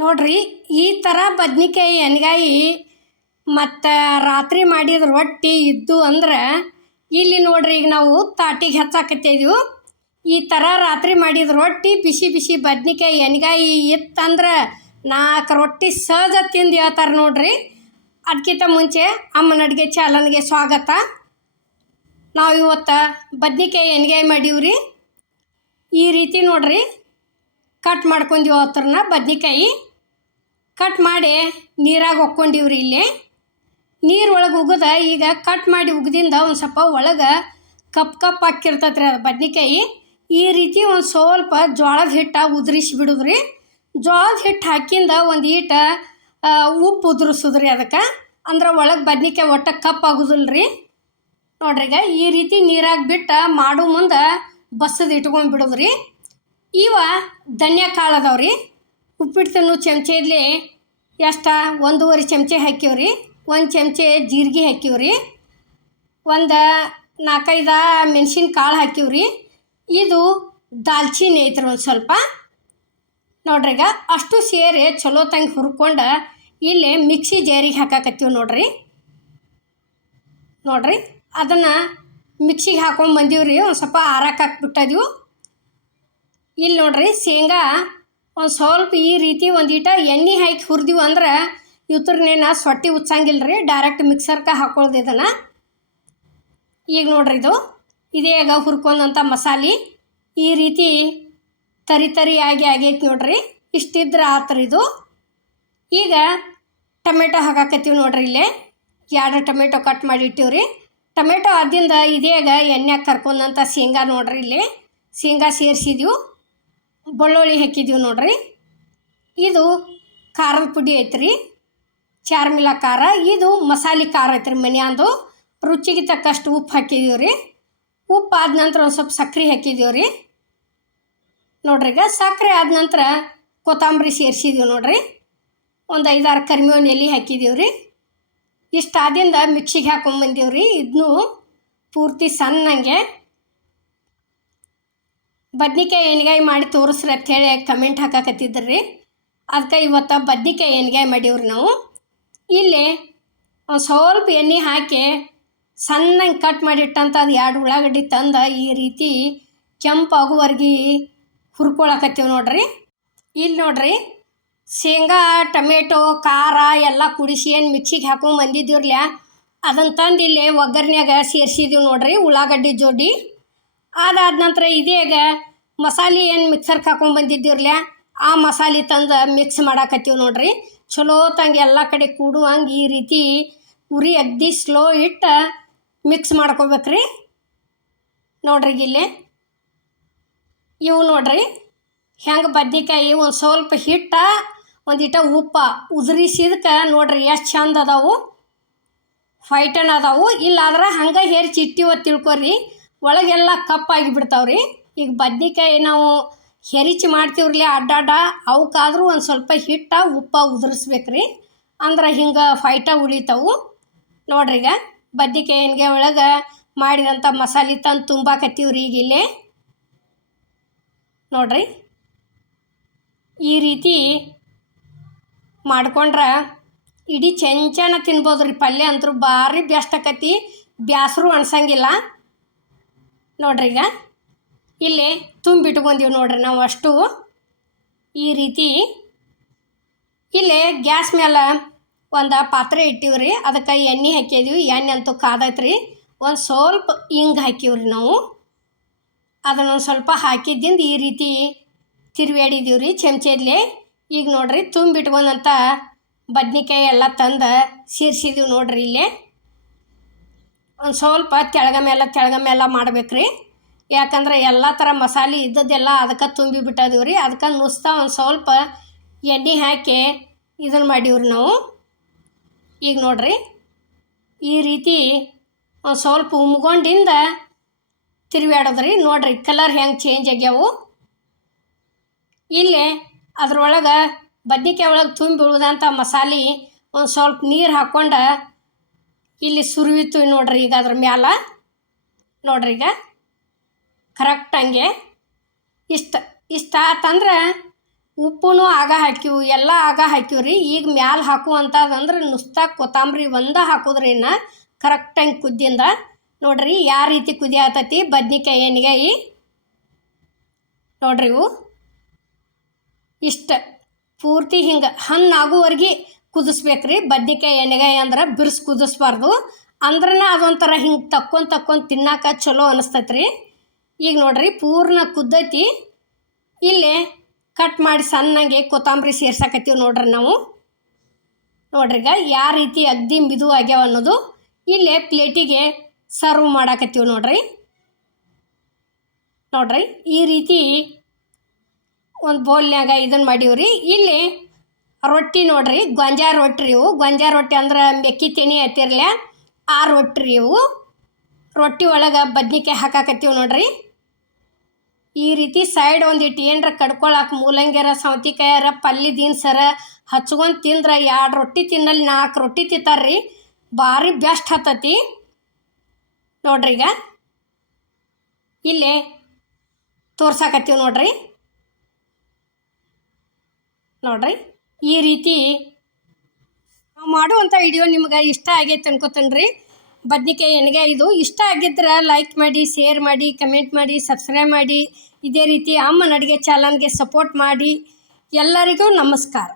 ನೋಡ್ರಿ, ಈ ಥರ ಬದ್ನಿಕಾಯಿ ಎಣ್ಗಾಯಿ ಮತ್ತು ರಾತ್ರಿ ಮಾಡಿದ ರೊಟ್ಟಿ ಇದ್ದು ಅಂದ್ರೆ, ಇಲ್ಲಿ ನೋಡ್ರಿ ಈಗ ನಾವು ತಾಟಿಗೆ ಹಚ್ಚಾಕತ್ತಿದ್ವು. ಈ ಥರ ರಾತ್ರಿ ಮಾಡಿದ ರೊಟ್ಟಿ ಬಿಸಿ ಬಿಸಿ ಬದ್ನಿಕಾಯಿ ಎಣ್ಗಾಯಿ ಇತ್ತಂದ್ರೆ ನಾಲ್ಕು ರೊಟ್ಟಿ ಸಹಜ ತಿಂದು ಹೇಳ್ತಾರೆ ನೋಡ್ರಿ. ಅದಕ್ಕಿಂತ ಮುಂಚೆ ಅಮ್ಮನ ಅಡುಗೆ ಚಾಲನ್ಗೆ ಸ್ವಾಗತ. ನಾವು ಇವತ್ತು ಬದ್ನಿಕಾಯಿ ಎಣ್ಗಾಯಿ ಮಾಡೀವ್ರಿ. ಈ ರೀತಿ ನೋಡ್ರಿ, ಕಟ್ ಮಾಡ್ಕೊಂಡೀವಿ ಬದ್ನಿಕಾಯಿ. ಕಟ್ ಮಾಡಿ ನೀರಾಗ ಒಕ್ಕೊಂಡಿವ್ರಿ ಇಲ್ಲಿ. ನೀರು ಒಳಗೆ ಉಗಿದ, ಈಗ ಕಟ್ ಮಾಡಿ ಉಗ್ದಿಂದ ಒಂದು ಸ್ವಲ್ಪ ಒಳಗೆ ಕಪ್ ಕಪ್ ಹಾಕಿರ್ತೈತೆ ರೀ ಅದು ಬದ್ನಿಕಾಯಿ. ಈ ರೀತಿ ಒಂದು ಸ್ವಲ್ಪ ಜೋಳದ ಹಿಟ್ಟು ಉದ್ರಿಸಿ ಬಿಡುದ್ರಿ. ಜೋಳದ ಹಿಟ್ಟು ಹಾಕಿಂದ ಒಂದು ಈಟ ಉಪ್ಪು ಉದುರಿಸೋದ್ರಿ ಅದಕ್ಕೆ. ಅಂದ್ರೆ ಒಳಗೆ ಬದ್ನಿಕಾಯಿ ಒಟ್ಟ ಕಪ್ ಆಗೋದಿಲ್ಲ ರೀ ಈಗ ಈ ರೀತಿ ನೀರಾಗ ಬಿಟ್ಟು ಮಾಡೋ ಮುಂದೆ ಬಸ್ಸದ ಇಟ್ಕೊಂಡು ಬಿಡೋದ್ರಿ. ಇವ ಧನ್ಯ ಕಾಳು ಅದಾವ್ರಿ ಉಪ್ಪಿಟ್ಟು ಚಮಚೆಯಲ್ಲಿ ಎಷ್ಟು? ಒಂದೂವರೆ ಚಮಚೆ ಹಾಕಿವ್ರಿ ಒಂದು ಚಮಚೆ ಜೀರಿಗೆ ಹಾಕಿವ್ರಿ ಒಂದು ನಾಲ್ಕೈದು ಮೆಣಸಿನ ಕಾಳು ಹಾಕಿವ್ರಿ ಇದು ದಾಲ್ಚಿನ್ನಿ ಐತ್ರಿ ಒಂದು ಸ್ವಲ್ಪ. ನೋಡ್ರಿ ಈಗ ಅಷ್ಟು ಸೇರಿ ಚಲೋ ತಂಗಿ ಹುರ್ಕೊಂಡು ಇಲ್ಲಿ ಮಿಕ್ಸಿ ಜಾರಿಗೆ ಹಾಕಾಕತ್ತೀವಿ ನೋಡ್ರಿ. ನೋಡ್ರಿ ಅದನ್ನು ಮಿಕ್ಸಿಗೆ ಹಾಕೊಂಡು ರೀ ಒಂದು ಸ್ವಲ್ಪ ಆರಕ್ಕೆ ಹಾಕ್ಬಿಟ್ಟದೀವು. ಇಲ್ಲಿ ನೋಡ್ರಿ ಶೇಂಗಾ ಒಂದು ಸ್ವಲ್ಪ ಈ ರೀತಿ ಒಂದು ಈಟ ಎಣ್ಣೆ ಹಾಕಿ ಹುರಿದೀವಿ ಅಂದ್ರೆ ಇವತ್ರನೇನ ಸೊಟ್ಟಿ ಉಚ್ಚಂಗಿಲ್ಲ ರೀ ಡೈರೆಕ್ಟ್ ಮಿಕ್ಸರ್ಗೆ ಹಾಕೊಳ್ಳೋದು ಇದನ್ನು. ಈಗ ನೋಡ್ರಿ ಇದು. ಇದೇ ಆಗ ಹುರ್ಕೊಂಡಂಥ ಮಸಾಲೆ. ಈ ರೀತಿ ತರಿ ತರಿ ಆಗಿ ಆಗೈತೆ ನೋಡ್ರಿ. ಇಷ್ಟಿದ್ರೆ ಆತ್ರಿ ಇದು. ಈಗ ಟೊಮೆಟೊ ಹಾಕಾಕತ್ತೀವಿ ನೋಡ್ರಿ ಇಲ್ಲೇ. ಎರಡು ಟೊಮೆಟೊ ಕಟ್ ಮಾಡಿ ಇಟ್ಟಿವ್ರಿ. ಟೊಮೆಟೊ ಆದಿಂದ ಇದೇಗ ಎಣ್ಣೆಗೆ ಕರ್ಕೊಂಡಂಥ ಶೇಂಗಾ ನೋಡ್ರಿ ಇಲ್ಲಿ. ಶೇಂಗಾ ಸೇರಿಸಿದ್ವು. ಬೆಳ್ಳುಳ್ಳಿ ಹಾಕಿದ್ದೀವಿ ನೋಡ್ರಿ. ಇದು ಖಾರದ ಪುಡಿ ಐತ್ರಿ. ಚಾರ್ಮಿಲ ಖಾರ, ಇದು ಮಸಾಲೆ ಖಾರ ಐತ್ರಿ ಮನೆಯಂದು ರುಚಿಗೆ ತಕ್ಕಷ್ಟು ಉಪ್ಪು ಹಾಕಿದ್ದೀವಿ ರೀ. ಉಪ್ಪು ಆದ ನಂತರ ಒಂದು ಸ್ವಲ್ಪ ಸಕ್ಕರೆ ಹಾಕಿದ್ದೀವಿ ರೀ. ನೋಡ್ರಿ ಈಗ ಸಕ್ಕರೆ ಆದ ನಂತರ ಕೊತ್ತಂಬರಿ ಸೇರಿಸಿದೀವಿ ನೋಡ್ರಿ. ಒಂದು ಐದಾರು ಕರಿಮೇವಿನ ಎಲೆ ಹಾಕಿದೀವಿ ರೀ. ಇಷ್ಟಾದಿಂದ ಮಿಕ್ಸಿಗೆ ಹಾಕೊಂಬಂದೀವಿ ರೀ. ಇದನ್ನು ಪೂರ್ತಿ ಸಣ್ಣಂಗೆ ಬದ್ನಿಕಾಯಿ ಎಣ್ಗಾಯಿ ಮಾಡಿ ತೋರಿಸ್ರಿ ಹೇಳಿ ಕಮೆಂಟ್ ಹಾಕಾಕತ್ತಿದ್ರಿ. ಅದಕ್ಕೆ ಇವತ್ತು ಬದ್ನಿಕಾಯಿ ಎಣ್ಗಾಯಿ ಮಾಡೀವ್ರಿ ನಾವು. ಇಲ್ಲಿ ಸ್ವಲ್ಪ ಎಣ್ಣೆ ಹಾಕಿ ಸಣ್ಣಂಗೆ ಕಟ್ ಮಾಡಿಟ್ಟಂಥ ಅದು ಎರಡು ಉಳ್ಳಾಗಡ್ಡಿ ತಂದು ಈ ರೀತಿ ಕೆಂಪಾಗುವರ್ಗಿ ಹುರ್ಕೊಳಕತ್ತೀವಿ ನೋಡ್ರಿ. ಇಲ್ಲಿ ನೋಡ್ರಿ, ಶೇಂಗಾ, ಟೊಮೆಟೊ, ಖಾರ ಎಲ್ಲ ಕುಡಿಸಿ ಏನು ಮಿಕ್ಸಿಗೆ ಹಾಕೊಂಡು ಬಂದಿದ್ದೀವ್ರಲ್ಲ ಅದನ್ನು ತಂದು ಇಲ್ಲಿ ಒಗ್ಗರ್ನ್ಯಾಗ ಸೇರಿಸಿದೀವಿ ನೋಡ್ರಿ ಉಳ್ಳಾಗಡ್ಡಿ ಜೋಡಿ. ಅದಾದ ನಂತರ ಇದೀಗ ಮಸಾಲೆ ಏನು ಮಿಕ್ಸರ್ಗೆ ಹಾಕೊಂಡು ಬಂದಿದ್ದೀವ್ರಲ್ಲ ಆ ಮಸಾಲೆ ತಂದು ಮಿಕ್ಸ್ ಮಾಡಾಕತ್ತೀವಿ ನೋಡ್ರಿ. ಚಲೋ ತಂಗೆ ಎಲ್ಲ ಕಡೆ ಕೂಡುವಂಗೆ ಈ ರೀತಿ ಉರಿ ಅಗ್ದಿ ಸ್ಲೋ ಇಟ್ಟು ಮಿಕ್ಸ್ ಮಾಡ್ಕೋಬೇಕ್ರಿ. ನೋಡ್ರಿ ಇಲ್ಲಿ ಇವು ನೋಡ್ರಿ. ಹೆಂಗೆ ಬದ್ನಿಕಾಯಿ ಒಂದು ಸ್ವಲ್ಪ ಹಿಟ್ಟ ಒಂದಿಟ ಉಪ್ಪ ಉದುರಿಸಿದಕ್ಕೆ ನೋಡ್ರಿ ಎಷ್ಟು ಚಂದ ಅದಾವು. ಫೈಟನ್ ಅದಾವು. ಇಲ್ಲಾದ್ರೆ ಹಂಗೆ ಹೇರಿ ಚಿಟ್ಟಿ ತಿಳ್ಕೊರಿ. ಒಳಗೆಲ್ಲ ಕಪ್ಪಾಗಿ ಬಿಡ್ತಾವ್ರಿ. ಈಗ ಬದ್ನಿಕಾಯಿ ನಾವು ಹೆರಿಚಿ ಮಾಡ್ತೀವ್ರಲಿ ಅಡ್ಡಾಡ ಅವಕ್ಕಾದರೂ ಒಂದು ಸ್ವಲ್ಪ ಹಿಟ್ಟ, ಉಪ್ಪ ಉದುರಿಸ್ಬೇಕ್ರಿ. ಅಂದ್ರೆ ಹಿಂಗೆ ಫೈಟ ಉಳಿತಾವು. ನೋಡ್ರಿ ಈಗ ಬದ್ನಿಕಾಯಿ ಒಳಗೆ ಮಾಡಿದಂಥ ಮಸಾಲೆ ತಂದು ತುಂಬಾಕತ್ತೀವ್ರಿ ಈಗ ಇಲ್ಲಿ. ನೋಡ್ರಿ. ಈ ರೀತಿ ಮಾಡ್ಕೊಂಡ್ರೆ ಇಡೀ ಚಂಚನ ತಿನ್ಬೋದು ರೀ ಪಲ್ಯ ಅಂತೂ ಭಾರಿ ಬೆಸ್ಟ್ ಆಕತಿ. ಬ್ಯಾಸರು ಅನ್ಸಂಗಿಲ್ಲ. ನೋಡ್ರಿ ಈಗ. ಇಲ್ಲಿ ತುಂಬಿಟ್ಕೊಂಡೀವಿ ನೋಡ್ರಿ ನಾವು ಅಷ್ಟು. ಈ ರೀತಿ ಇಲ್ಲಿ ಗ್ಯಾಸ್ ಮೇಲೆ ಒಂದು ಪಾತ್ರೆ ಇಟ್ಟಿವ್ರಿ. ಅದಕ್ಕೆ ಎಣ್ಣೆ ಹಾಕಿದ್ವಿ ಎಣ್ಣೆ ಅಂತೂ ಕಾದೈತ್ರಿ. ಒಂದು ಸ್ವಲ್ಪ ಹಿಂಗೆ ಹಾಕಿವ್ರಿ ನಾವು. ಅದನ್ನೊಂದು ಸ್ವಲ್ಪ ಹಾಕಿದ್ದಿಂದ ಈ ರೀತಿ ತಿರುವಾಡಿದೀವಿ ರೀ ಚಮಚೆಯಲ್ಲಿ ಈಗ ನೋಡ್ರಿ ತುಂಬಿಟ್ಕೊಂಡಂಥ ಬದ್ನಿಕಾಯಿ ಎಲ್ಲ ತಂದು ಸೇರಿಸಿದೀವಿ ನೋಡ್ರಿ ಇಲ್ಲೇ. ಒಂದು ಸ್ವಲ್ಪ ತೆಳಗ ಮೇಲೆ ತೆಳಗ ಮೇಲೆ ಮಾಡ್ಬೇಕ್ರಿ. ಯಾಕಂದ್ರೆ ಎಲ್ಲ ಥರ ಮಸಾಲೆ ಇದ್ದದ್ದೆಲ್ಲ ಅದಕ್ಕೆ ತುಂಬಿ ಬಿಟ್ಟದೀವಿ ರೀ ಅದಕ್ಕೆ ನುಸ್ತಾ ಒಂದು ಸ್ವಲ್ಪ ಎಣ್ಣೆ ಹಾಕಿ ಇದನ್ನು ಮಾಡೀವ್ರಿ ನಾವು. ಈಗ ನೋಡ್ರಿ, ಈ ರೀತಿ ಒಂದು ಸ್ವಲ್ಪ ಉಮ್ಗೊಂಡಿಂದ ತಿರುವಾಡೋದ್ರಿ ನೋಡ್ರಿ, ಕಲರ್ ಹೆಂಗೆ ಚೇಂಜ್ ಆಗ್ಯಾವು. ಇಲ್ಲಿ ಅದ್ರೊಳಗೆ ಬದ್ನಿಕಾಯಿ ಒಳಗೆ ತುಂಬಿ ಉಳ್ದಂಥ ಮಸಾಲೆ ಒಂದು ಸ್ವಲ್ಪ ನೀರು ಹಾಕ್ಕೊಂಡು ಇಲ್ಲಿ ಸುರುವಿತು ನೋಡ್ರಿ ಈಗ ಅದ್ರ ಮ್ಯಾಲ. ನೋಡ್ರಿ ಈಗ. ಕರೆಕ್ಟ್ ಹಂಗೆ. ಇಷ್ಟ ಇಷ್ಟ ಆತಂದ್ರೆ ಉಪ್ಪು ಆಗ ಹಾಕಿವು ಎಲ್ಲ ಆಗ ರೀ ಈಗ ಮ್ಯಾಲ ಹಾಕುವಂಥದ್ದಂದ್ರೆ ನುಸ್ತ ಕೊತ್ತಂಬರಿ ಒಂದ ಕರೆಕ್ಟ್ ಕರೆಕ್ಟಾಗಿ ಕುದ್ದಿಂದ. ನೋಡ್ರಿ ಯಾವ ರೀತಿ ಕುದಿ ಆತತಿ, ಬದ್ನಿಕಾಯಿ ಎಣ್ಗಾಯಿ. ನೋಡ್ರಿ ಇವು. ಇಷ್ಟ. ಪೂರ್ತಿ ಹಿಂಗೆ ಹಣ್ಣಾಗುವವರೆಗೆ ಕುದಿಸ್ಬೇಕ್ರಿ. ಬದ್ನಿಕಾಯಿ ಎಣ್ಣೆಗಾಯಿ ಅಂದ್ರೆ ಬಿರ್ಸಿ ಕುದಿಸ್ಬಾರ್ದು. ಅಂದ್ರನ ಅದೊಂಥರ ಹಿಂಗೆ ತಕ್ಕೊಂಡು ತಕ್ಕೊಂಡು ತಿನ್ನಾಕ ಚಲೋ ಅನಿಸ್ತೈತ್ರಿ. ಈಗ ನೋಡ್ರಿ, ಪೂರ್ಣ ಕುದ್ದೈತಿ. ಇಲ್ಲಿ ಕಟ್ ಮಾಡಿ ಸಣ್ಣಗೆ ಕೊತ್ತಂಬರಿ ಸೇರ್ಸಾಕತ್ತೀವಿ ನೋಡ್ರಿ ನಾವು. ನೋಡ್ರಿ ಈಗ ಯಾವ ರೀತಿ ಅಗ್ದಿ ಮಿದು ಆಗ್ಯಾವ ಅನ್ನೋದು ಇಲ್ಲೇ ಪ್ಲೇಟಿಗೆ ಸರ್ವ್ ಮಾಡಾಕತ್ತೀವಿ ನೋಡ್ರಿ. ನೋಡ್ರಿ, ಈ ರೀತಿ ಒಂದು ಬೌಲ್ನಾಗ ಇದನ್ನು ಮಾಡೀವ್ರಿ. ಇಲ್ಲಿ ರೊಟ್ಟಿ ನೋಡ್ರಿ ಗೊಂಜಾಳ ರೊಟ್ಟಿ ಇವು. ಗೊಂಜಾಳ ರೊಟ್ಟಿ ಅಂದ್ರೆ ಮೆಕ್ಕಿ ತೆನಿ ಹತ್ತಿರಲ ಆ ರೊಟ್ಟಿ ಇವು. ರೊಟ್ಟಿ ಒಳಗೆ ಬದ್ನಿಕಾಯಿ ಹಾಕಾಕತ್ತೀವಿ ನೋಡ್ರಿ. ಈ ರೀತಿ ಸೈಡ್ ಒಂದಿಟ್ಟು ಏನರ ಕಡ್ಕೊಳಕ್ಕೆ ಮೂಲಂಗ್ಯಾರ, ಸೌತಿಕಾಯಾರ ಪಲ್ಯ ದೀನ್ಸರ ಹಚ್ಕೊಂಡು ತಿಂದ್ರೆ ಎರಡು ರೊಟ್ಟಿ ತಿನ್ನಲ್ಲಿ ನಾಲ್ಕು ರೊಟ್ಟಿ ತಿಂತಾರ್ರಿ ಭಾರಿ ಬೆಸ್ಟ್ ಹತ್ತತಿ. ನೋಡ್ರಿ ಈಗ. ಇಲ್ಲೇ ತೋರ್ಸಾಕತ್ತೀವಿ ನೋಡ್ರಿ. ನೋಡ್ರಿ. ಈ ರೀತಿ ನಾವು ಮಾಡುವಂಥ ವಿಡಿಯೋ ನಿಮ್ಗೆ ಇಷ್ಟ ಆಗೈತೆ ಅನ್ಕೋತೀನಿ ರೀ ಬದ್ನಿಕಾಯಿ ಎಣ್ಣೆಗೆ ಇದು ಇಷ್ಟ ಆಗಿದ್ರೆ ಲೈಕ್ ಮಾಡಿ ಶೇರ್ ಮಾಡಿ ಕಮೆಂಟ್ ಮಾಡಿ ಸಬ್ಸ್ಕ್ರೈಬ್ ಮಾಡಿ. ಇದೇ ರೀತಿ ಅಮ್ಮನ ಅಡುಗೆ ಚಾನಲ್ಗೆ ಸಪೋರ್ಟ್ ಮಾಡಿ. ಎಲ್ಲರಿಗೂ ನಮಸ್ಕಾರ.